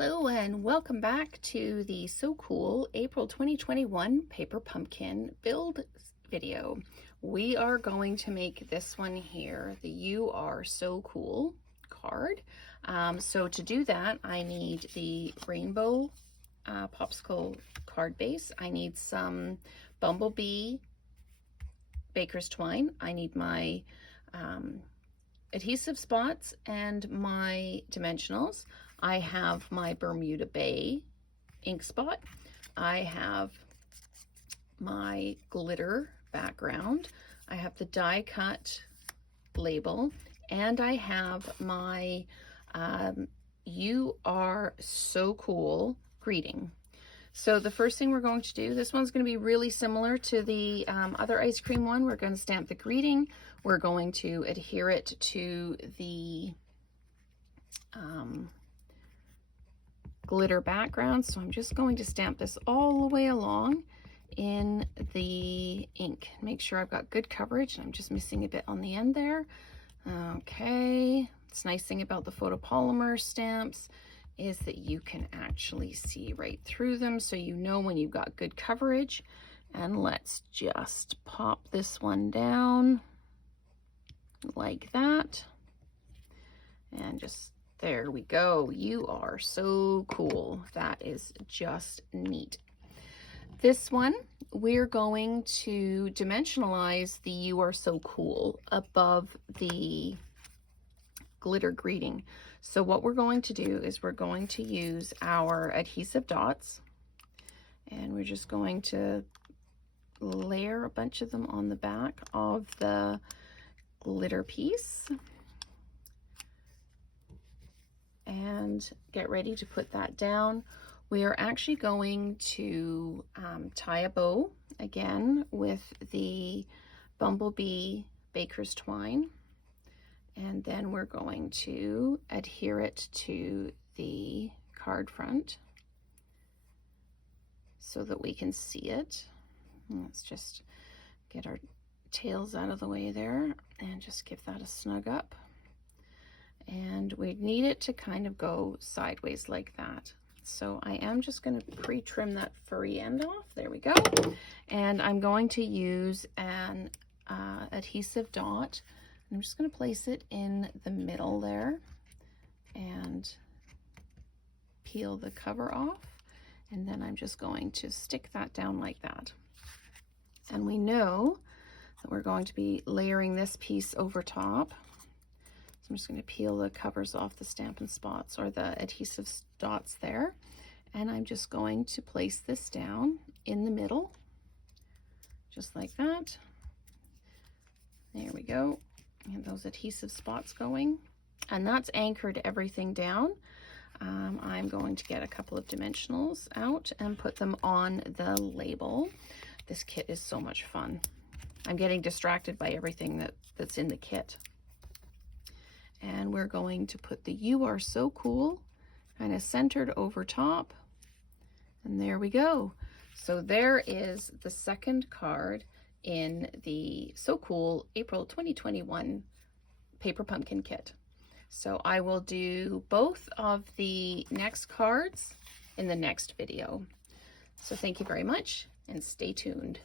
Hello and welcome back to the So Cool April 2021 Paper Pumpkin build video. We are going to make this one here, the You Are So Cool card. So to do that, I need the rainbow popsicle card base. I need some bumblebee baker's twine. I need my adhesive spots and my dimensionals. I have my Bermuda Bay ink spot. I have my glitter background. I have the die cut label, and I have my You Are So Cool greeting. So the first thing we're going to do, this one's going to be really similar to the other ice cream one. We're going to stamp the greeting. We're going to adhere it to the glitter background. So I'm just going to stamp this all the way along in the ink. Make sure I've got good coverage. I'm just missing a bit on the end there. Okay, it's nice thing about the photopolymer stamps is that you can actually see right through them, so you know when you've got good coverage. And let's just pop this one down like that, and just there we go. You are so cool. That is just neat. This one, we're going to dimensionalize the You Are So Cool above the glitter greeting. So what we're going to do is we're going to use our adhesive dots, and we're just going to layer a bunch of them on the back of the glitter piece and get ready to put that down. We are actually going to tie a bow again with the bumblebee baker's twine, and then we're going to adhere it to the card front so that we can see it. Let's just get our tails out of the way there and just give that a snug up. And we need it to kind of go sideways like that. So I am just going to pre-trim that furry end off. There we go. And I'm going to use an adhesive dot. I'm just going to place it in the middle there and peel the cover off. And then I'm just going to stick that down like that. And we know that we're going to be layering this piece over top. I'm just going to peel the covers off the Stampin' Spots or the adhesive dots there, and I'm just going to place this down in the middle just like that. There we go. And those adhesive spots going, and that's anchored everything down. I'm going to get a couple of dimensionals out and put them on the label. This kit is so much fun. I'm getting distracted by everything that's in the kit. And we're going to put the You Are So Cool kind of centered over top. And there we go. So there is the second card in the So Cool April 2021 Paper Pumpkin Kit. So I will do both of the next cards in the next video. So thank you very much and stay tuned.